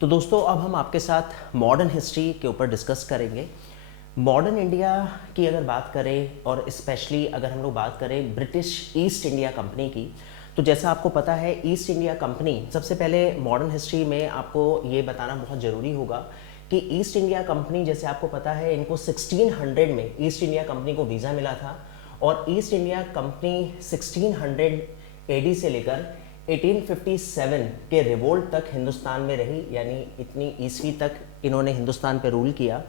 तो दोस्तों अब हम आपके साथ मॉडर्न हिस्ट्री के ऊपर डिस्कस करेंगे। मॉडर्न इंडिया की अगर बात करें और स्पेशली अगर हम लोग बात करें ब्रिटिश ईस्ट इंडिया कंपनी की, तो जैसा आपको पता है ईस्ट इंडिया कंपनी, सबसे पहले मॉडर्न हिस्ट्री में आपको ये बताना बहुत ज़रूरी होगा कि ईस्ट इंडिया कंपनी, जैसे आपको पता है, इनको 1600 में ईस्ट इंडिया कंपनी को वीज़ा मिला था और ईस्ट इंडिया कंपनी 1600 एडी से लेकर 1857 के रिवोल्ट तक हिंदुस्तान में रही, यानी इतनी ईस्वी तक इन्होंने हिंदुस्तान पे रूल किया।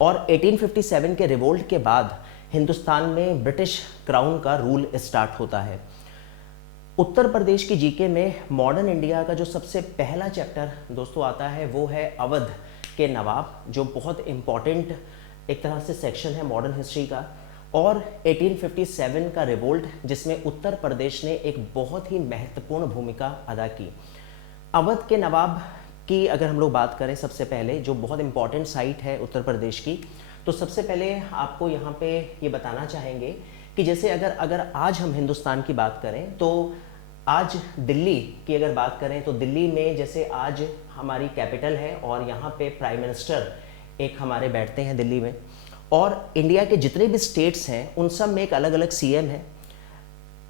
और 1857 के रिवोल्ट के बाद हिंदुस्तान में ब्रिटिश क्राउन का रूल स्टार्ट होता है। उत्तर प्रदेश की जीके में मॉडर्न इंडिया का जो सबसे पहला चैप्टर दोस्तों आता है वो है अवध के नवाब, जो बहुत इम्पॉर्टेंट एक तरह से सेक्शन है मॉडर्न हिस्ट्री का। और 1857 का रिवोल्ट, जिसमें उत्तर प्रदेश ने एक बहुत ही महत्वपूर्ण भूमिका अदा की। अवध के नवाब की अगर हम लोग बात करें, सबसे पहले जो बहुत इंपॉर्टेंट साइट है उत्तर प्रदेश की, तो सबसे पहले आपको यहाँ पे ये बताना चाहेंगे कि जैसे अगर आज हम हिंदुस्तान की बात करें तो आज दिल्ली की अगर बात करें तो दिल्ली में जैसे आज हमारी कैपिटल है और यहाँ पे प्राइम मिनिस्टर एक हमारे बैठते हैं दिल्ली में, और इंडिया के जितने भी स्टेट्स हैं उन सब में एक अलग अलग सीएम है।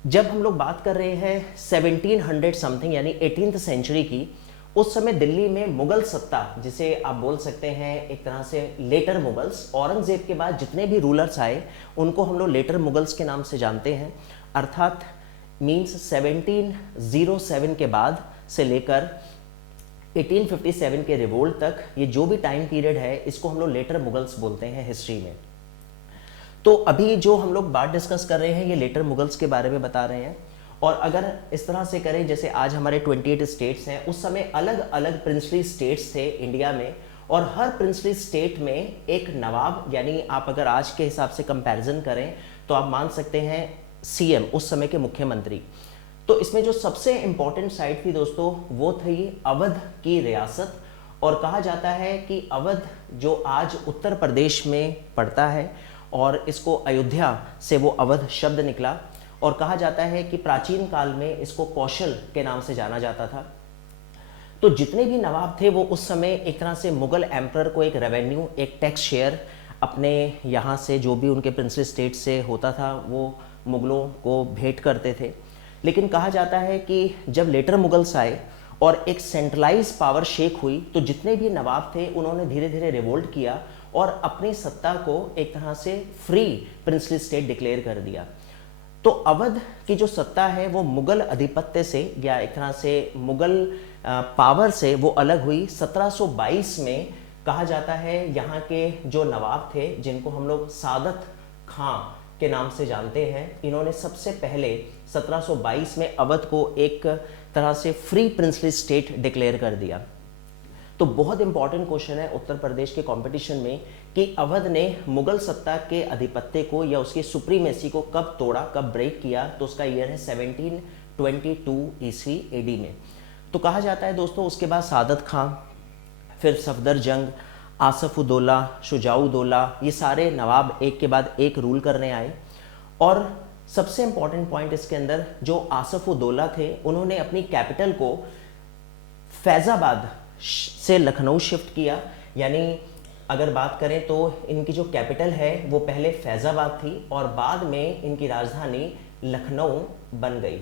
जब हम लोग बात कर रहे हैं 1700 समथिंग यानी 18th सेंचुरी की, उस समय दिल्ली में मुगल सत्ता, जिसे आप बोल सकते हैं एक तरह से लेटर मुगल्स, औरंगजेब के बाद जितने भी रूलर्स आए उनको हम लोग लेटर मुगल्स के नाम से जानते हैं। अर्थात मीन्स 1707 के बाद से लेकर 1857 के रिवोल्ट तक ये जो भी टाइम पीरियड है इसको हम लोग लेटर मुगल्स बोलते हैं हिस्ट्री में। तो अभी जो हम लोग बात डिस्कस कर रहे हैं ये लेटर मुगल्स के बारे में बता रहे हैं। और अगर इस तरह से करें, जैसे आज हमारे 28 स्टेट्स हैं, उस समय अलग अलग प्रिंसली स्टेट्स थे इंडिया में, और हर प्रिंसली स्टेट में एक नवाब, यानी आप अगर आज के हिसाब से कंपैरिजन करें तो आप मान सकते हैं सीएम, उस समय के मुख्यमंत्री। तो इसमें जो सबसे इंपॉर्टेंट साइट थी दोस्तों वो थी अवध की रियासत, और कहा जाता है कि अवध जो आज उत्तर प्रदेश में पड़ता है, और इसको अयोध्या से वो अवध शब्द निकला, और कहा जाता है कि प्राचीन काल में इसको कौशल के नाम से जाना जाता था। तो जितने भी नवाब थे वो उस समय एक तरह से मुगल एम्परर को एक रेवेन्यू, एक टैक्स शेयर अपने यहाँ से जो भी उनके प्रिंसली स्टेट से होता था वो मुगलों को भेंट करते थे। लेकिन कहा जाता है कि जब लेटर मुगल्स आए और एक सेंट्रलाइज पावर शेक हुई, तो जितने भी नवाब थे उन्होंने धीरे धीरे रिवोल्ट किया और अपनी सत्ता को एक तरह से फ्री प्रिंसली स्टेट डिक्लेयर कर दिया। तो अवध की जो सत्ता है वो मुगल अधिपत्य से या एक तरह से मुगल पावर से वो अलग हुई 1722 में। कहा जाता है यहाँ के जो नवाब थे, जिनको हम लोग सादत खां के नाम से जानते हैं, इन्होंने सबसे पहले 1722 में अवध को एक तरह से फ्री प्रिंसली स्टेट डिक्लेयर कर दिया। तो बहुत इंपॉर्टेंट क्वेश्चन है उत्तर प्रदेश के कंपटीशन में कि अवध ने मुगल सत्ता के अधिपत्य को या उसकी सुप्रीमेसी को कब तोड़ा, कब ब्रेक किया। तो उसका ईयर है 1722 ईस्वी एडी में। तो कहा जाता है दोस्तों उसके बाद सादत खां, फिर सफदर जंग, आसफउद्दौला, शुजाउद्दौला, ये सारे नवाब एक के बाद एक रूल करने आए। और सबसे इंपॉर्टेंट पॉइंट इसके अंदर, जो आसफउद्दौला थे उन्होंने अपनी कैपिटल को फैजाबाद से लखनऊ शिफ्ट किया। यानी अगर बात करें तो इनकी जो कैपिटल है वो पहले फैजाबाद थी और बाद में इनकी राजधानी लखनऊ बन गई।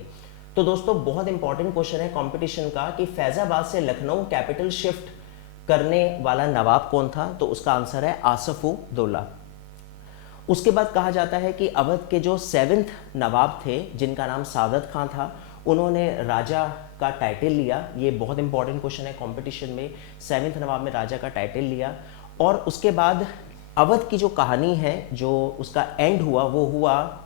तो दोस्तों बहुत इंपॉर्टेंट क्वेश्चन है कंपटीशन का कि फैजाबाद से लखनऊ कैपिटल शिफ्ट करने वाला नवाब कौन था। तो उसका आंसर है आसफउद्दौला। उसके बाद कहा जाता है कि अवध के जो 7th नवाब थे, जिनका नाम सादत खां था, उन्होंने राजा का टाइटल लिया। ये बहुत इंपॉर्टेंट क्वेश्चन है कंपटीशन में, 7th नवाब में राजा का टाइटल लिया। और उसके बाद अवध की जो कहानी है, जो उसका एंड हुआ, वो हुआ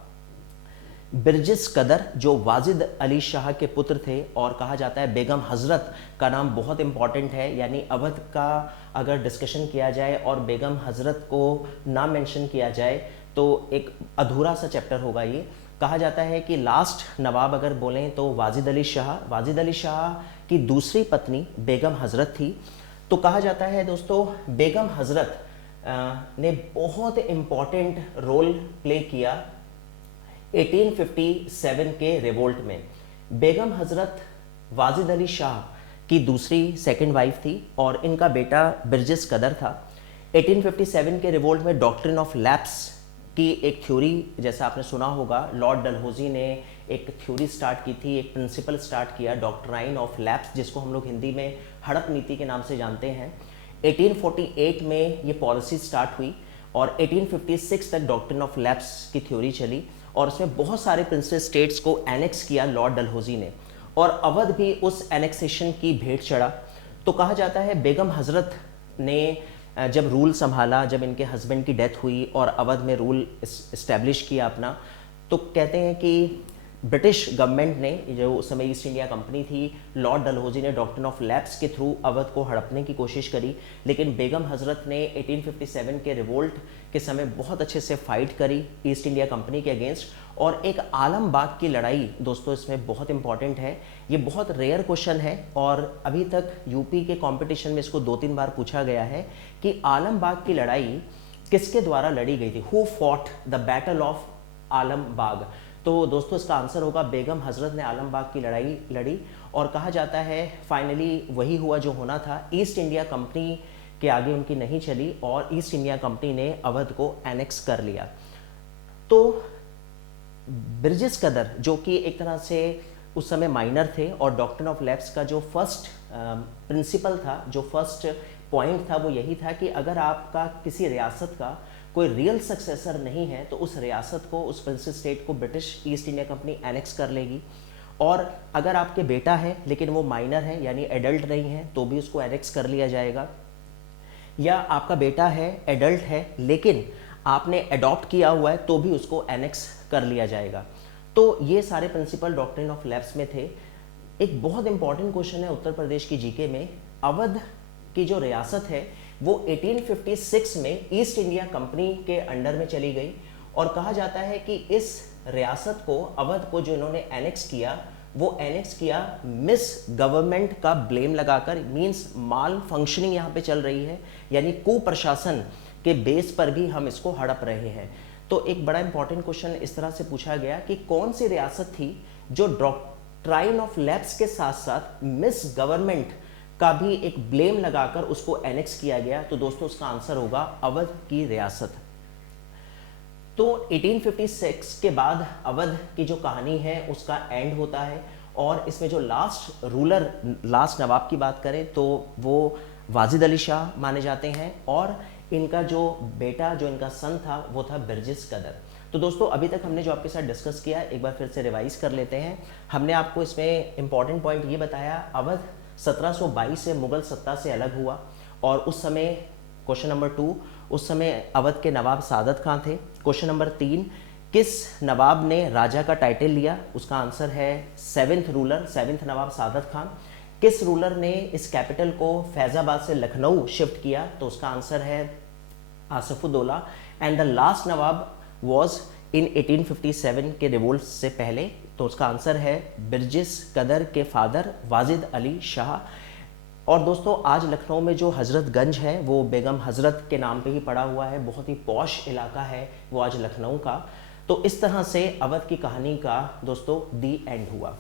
बिरजिस कदर, जो वाजिद अली शाह के पुत्र थे। और कहा जाता है बेगम हजरत का नाम बहुत इंपॉर्टेंट है, यानी अवध का अगर डिस्कशन किया जाए और बेगम हजरत को ना मेंशन किया जाए तो एक अधूरा सा चैप्टर होगा ये। कहा जाता है कि लास्ट नवाब अगर बोलें तो वाजिद अली शाह की दूसरी पत्नी बेगम हजरत थी। तो कहा जाता है दोस्तों बेगम हजरत ने बहुत इम्पॉर्टेंट रोल प्ले किया 1857 के रिवोल्ट में। बेगम हजरत वाजिद अली शाह की दूसरी सेकंड वाइफ थी और इनका बेटा बिरजिस कदर था। 1857 के रिवोल्ट में डॉक्ट्रिन ऑफ लैप्स की एक थ्योरी, जैसा आपने सुना होगा, लॉर्ड डलहौजी ने एक थ्योरी स्टार्ट की थी, एक प्रिंसिपल स्टार्ट किया, डॉक्ट्राइन ऑफ लैप्स, जिसको हम लोग हिंदी में हड़प नीति के नाम से जानते हैं। 1848 में ये पॉलिसी स्टार्ट हुई और 1856 तक डॉक्ट्रिन ऑफ लैप्स की थ्योरी चली और उसमें बहुत सारे प्रिंसेस स्टेट्स को एनेक्स किया लॉर्ड डलहौजी ने और अवध भी उस एनेक्सेशन की भेंट चढ़ा। तो कहा जाता है बेगम हजरत ने जब रूल संभाला, जब इनके हस्बैंड की डेथ हुई और अवध में रूल इस्टेब्लिश किया अपना, तो कहते हैं कि ब्रिटिश गवर्नमेंट ने, जो उस समय ईस्ट इंडिया कंपनी थी, लॉर्ड डलहौजी ने डॉक्ट्रिन ऑफ लैप्स के थ्रू अवध को हड़पने की कोशिश करी, लेकिन बेगम हजरत ने 1857 के रिवोल्ट के समय बहुत अच्छे से फाइट करी ईस्ट इंडिया कंपनी के अगेंस्ट। और एक आलम बाग की लड़ाई, दोस्तों इसमें बहुत इंपॉर्टेंट है, ये बहुत रेयर क्वेश्चन है और अभी तक यूपी के कंपटीशन में इसको 2-3 बार पूछा गया है कि आलम बाग की लड़ाई किसके द्वारा लड़ी गई थी, who fought the battle of Alam Bagh. तो दोस्तों इसका आंसर होगा बेगम हजरत ने आलम बाग की लड़ाई लड़ी और कहा जाता है फाइनली वही हुआ जो होना था। ईस्ट इंडिया कंपनी के आगे उनकी नहीं चली और ईस्ट इंडिया कंपनी ने अवध को एनेक्स कर लिया। तो बिरजिस कदर, जो कि एक तरह से उस समय माइनर थे और डॉक्ट्रिन ऑफ लैप्स का जो फर्स्ट प्रिंसिपल था, जो फर्स्ट पॉइंट था, वो यही था कि अगर आपका किसी रियासत का कोई रियल सक्सेसर नहीं है तो उस रियासत को, उस प्रिंसेस स्टेट को British east India company annex कर लेगी। और अगर आपके बेटा है लेकिन वो माइनर है यानी एडल्ट नहीं है तो भी उसको एनेक्स कर लिया जाएगा। या आपका बेटा है, एडल्ट है, लेकिन आपने अडॉप्ट किया हुआ है तो भी उसको एनेक्स कर लिया जाएगा। तो ये सारे प्रिंसिपल डॉक्ट्रिन ऑफ लैप्स में थे। एक बहुत इंपॉर्टेंट क्वेश्चन है उत्तर प्रदेश की जीके में, अवध की जो रियासत है वो 1856 में ईस्ट इंडिया कंपनी के अंडर में चली गई और कहा जाता है कि इस रियासत को, अवध को जो इन्होंने एनेक्स किया, वो एनेक्स किया मिस गवर्नमेंट का ब्लेम लगाकर, मींस माल फंक्शनिंग यहाँ पे चल रही है, यानी कुप्रशासन के बेस पर भी हम इसको हड़प रहे हैं। तो एक बड़ा इंपॉर्टेंट क्वेश्चन इस तरह से पूछा गया कि कौन सी रियासत थी जो डॉक्ट्राइन ऑफ लैप्स के साथ साथ मिस गवर्नमेंट का भी एक ब्लेम लगाकर उसको एनेक्स किया गया। तो दोस्तों उसका आंसर होगा अवध की रियासत। तो 1856 के बाद अवध की जो कहानी है उसका एंड होता है और इसमें जो लास्ट रूलर, लास्ट नवाब की बात करें तो वो वाजिद अली शाह माने जाते हैं और इनका जो बेटा, जो इनका सन था, वो था बिरजिस कदर। तो दोस्तों अभी तक हमने जो आपके साथ डिस्कस किया एक बार फिर से रिवाइज कर लेते हैं। हमने आपको इसमें इंपॉर्टेंट पॉइंट ये बताया, अवध 1722 से मुगल सत्ता से अलग हुआ और उस समय, क्वेश्चन नंबर 2, उस समय अवध के नवाब सादत खां थे। क्वेश्चन नंबर 3, किस नवाब ने राजा का टाइटल लिया, उसका आंसर है 7th रूलर, 7th नवाब सादत खान। किस रूलर ने इस कैपिटल को फैजाबाद से लखनऊ शिफ्ट किया, तो उसका आंसर है Asaf-ud-Daula. And the last Nawab was in 1857 के रिवोल्ट से पहले, तो उसका आंसर है बिरजिस कदर के फादर वाजिद अली शाह। और दोस्तों आज लखनऊ में जो हजरतगंज है वो बेगम हजरत के नाम पे ही पड़ा हुआ है, बहुत ही पॉश इलाका है वो आज लखनऊ का। तो इस तरह से अवध की कहानी का दोस्तों दी एंड हुआ।